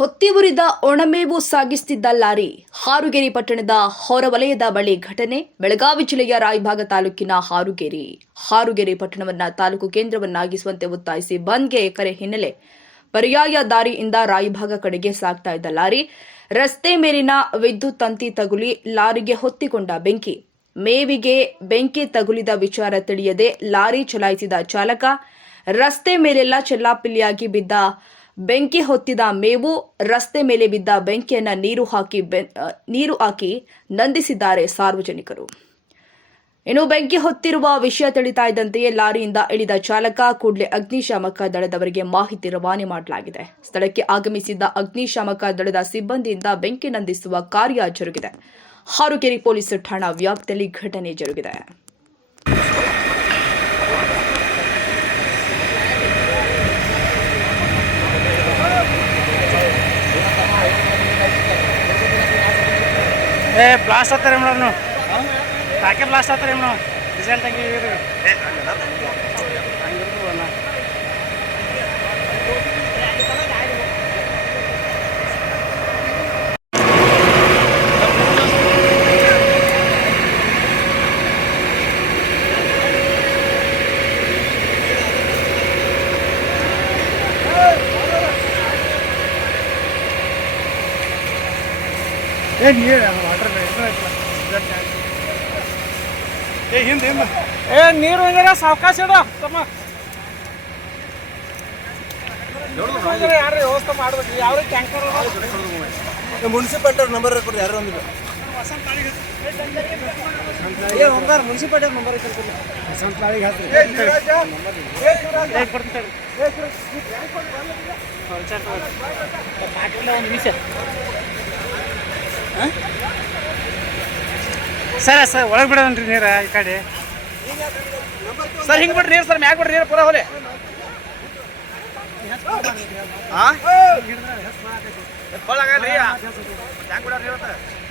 ಹೊತ್ತಿ ಉರಿದ ಒಣಮೇವು ಸಾಗಿಸುತ್ತಿದ್ದ ಲಾರಿ ಹಾರುಗೇರಿ ಪಟ್ಟಣದ ಹೊರವಲಯದ ಬಳಿ ಘಟನೆ, ಬೆಳಗಾವಿ ಜಿಲ್ಲೆಯ ರಾಯಭಾಗ ತಾಲೂಕಿನ ಹಾರುಗೇರಿ. ಹಾರುಗೇರಿ ಪಟ್ಟಣವನ್ನ ತಾಲೂಕು ಕೇಂದ್ರವನ್ನಾಗಿಸುವಂತೆ ಒತ್ತಾಯಿಸಿ ಬಂದ್ಗೆ ಕರೆ ಹಿನ್ನೆಲೆ ಪರ್ಯಾಯ ದಾರಿಯಿಂದ ರಾಯಭಾಗ ಕಡೆಗೆ ಸಾಗ್ತಾ ಇದ್ದ ಲಾರಿ, ರಸ್ತೆ ಮೇಲಿನ ವಿದ್ಯುತ್ ತಂತಿ ತಗುಲಿ ಲಾರಿಗೆ ಹೊತ್ತಿಕೊಂಡ ಬೆಂಕಿ. ಮೇವಿಗೆ ಬೆಂಕಿ ತಗುಲಿದ ವಿಚಾರ ತಿಳಿಯದೆ ಲಾರಿ ಚಲಾಯಿಸಿದ ಚಾಲಕ ರಸ್ತೆ ಮೇಲೆಲ್ಲ ಚೆಲ್ಲಾಪಿಲ್ಲಿಯಾಗಿ ಬಿದ್ದ ಬೆಂಕಿ ಹೊತ್ತಿದ ಮೇವು ರಸ್ತೆ ಮೇಲೆ ಬಿದ್ದ ಬೆಂಕಿಯನ್ನು ನೀರು ಹಾಕಿ ನೀರು ಹಾಕಿ ನಂದಿಸಿದ್ದಾರೆ ಸಾರ್ವಜನಿಕರು. ಇನ್ನು ಬೆಂಕಿ ಹೊತ್ತಿರುವ ವಿಷಯ ತಿಳಿತಾ ಇದ್ದಂತೆಯೇ ಲಾರಿಯಿಂದ ಇಳಿದ ಚಾಲಕ ಕೂಡಲೇ ಅಗ್ನಿಶಾಮಕ ದಳದವರಿಗೆ ಮಾಹಿತಿ ರವಾನೆ ಮಾಡಲಾಗಿದೆ. ಸ್ಥಳಕ್ಕೆ ಆಗಮಿಸಿದ್ದ ಅಗ್ನಿಶಾಮಕ ದಳದ ಸಿಬ್ಬಂದಿಯಿಂದ ಬೆಂಕಿ ನಂದಿಸುವ ಕಾರ್ಯ ಜರುಗಿದೆ. ಹಾರುಕೆರೆ ಪೊಲೀಸ್ ಠಾಣಾ ವ್ಯಾಪ್ತಿಯಲ್ಲಿ ಘಟನೆ ಜರುಗಿದೆ. ಏ ಬ್ಲಾಸ್ಟ್ ಆಗ್ತಾರೆ ಮೇಡಮ್ ನಾವು ಟಾಕೆ ಬ್ಲಾಸ್ಟ್ ಆಗ್ತಾರೆ ಮೇಡಮ್ ರಿಸಲ್ಟ್ ಹಂಗೆ ಏ ನೀರು ವಾಟರ್ ಏ ಹಿಂದೆ ಹಿಂದೆ. ಏ ನೀರು ಹೋಗ್ಯಾರ ಸಾವಕಾಶ ಇಡು ತಮ್ಮ. ಯಾರು ವ್ಯವಸ್ಥೆ ಮಾಡ್ಬೇಕು? ಯಾವ ಟ್ಯಾಂಕರ್ ಮುನ್ಸಿಪಾಲ್ಟಿ ನಂಬರ್ ಕೊಡ್ರಿ ಯಾರು ಒಂದು. ಏ ಒಂದಾರ ಮುನ್ಸಿಪಾಲ್ಟಿ ನಂಬರ್ ಸರ್ ಸರ್ ಒಳಗೆ ಬಿಡೋದನ್ರಿ ನೀರ ಈ ಕಡೆ. ಸರ್ ಹಿಂಗೆ ಬಿಡ್ರಿ ನೀರು ಸರ್ ಮ್ಯಾಗ ಬಿಡ್ರಿ ನೀರು ಪೂರ ಹೊಲೆ.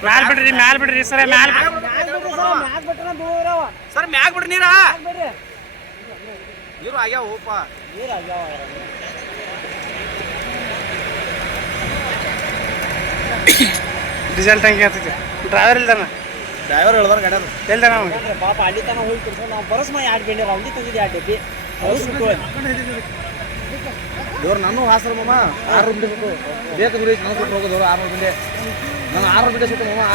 ಮ್ಯಾಲ್ ಬಿಡ್ರಿ ಮ್ಯಾಲ್ ಬಿಡ್ರಿ ಸರ್ ಮ್ಯಾಲ್ ಸರ್ ಮ್ಯಾಗ ಬಿಡ್ರಿ ನೀರ? ನೀರು ಆಗ್ಯಾವ ಹೋಪ ರಿಸಲ್ಟ್ ಹಂಗೆ ಆಗ್ತೈತಿ ಡ್ರೈವರ್ ಇಲ್ದಾನ? ಡ್ರೈವರ್ ಹೇಳ್ದಾರ ಗಾಡಿ ಹೇಳ್ದೆ ನಾವು? ಪಾಪ ಅಲ್ಲಿ ತನಕ ಹೋಗಿ ತಿರ್ಕೊಂಡು ನಾವು ಬರಸ್ ಮಾ ಎರಡು ಬೆಂಡೆ ರೌಂಡಿ ತಂದಿದ್ದೆ ಎರಡು ಡಬ್ಬಿ? ಇವ್ರು ನಾನು ಹಾಸರ ಮಾಮ. ಆರು ಬಿಡಬೇಕು ಬೇಕು ಗುರಿ ನಾನು ಕೊಟ್ಟು ಹೋಗೋದು ಆರು ಬಿಡೆ ನಾನು ಆರು ಮಮ್ಮ ಸುಟ್ಟು ಮಾಮ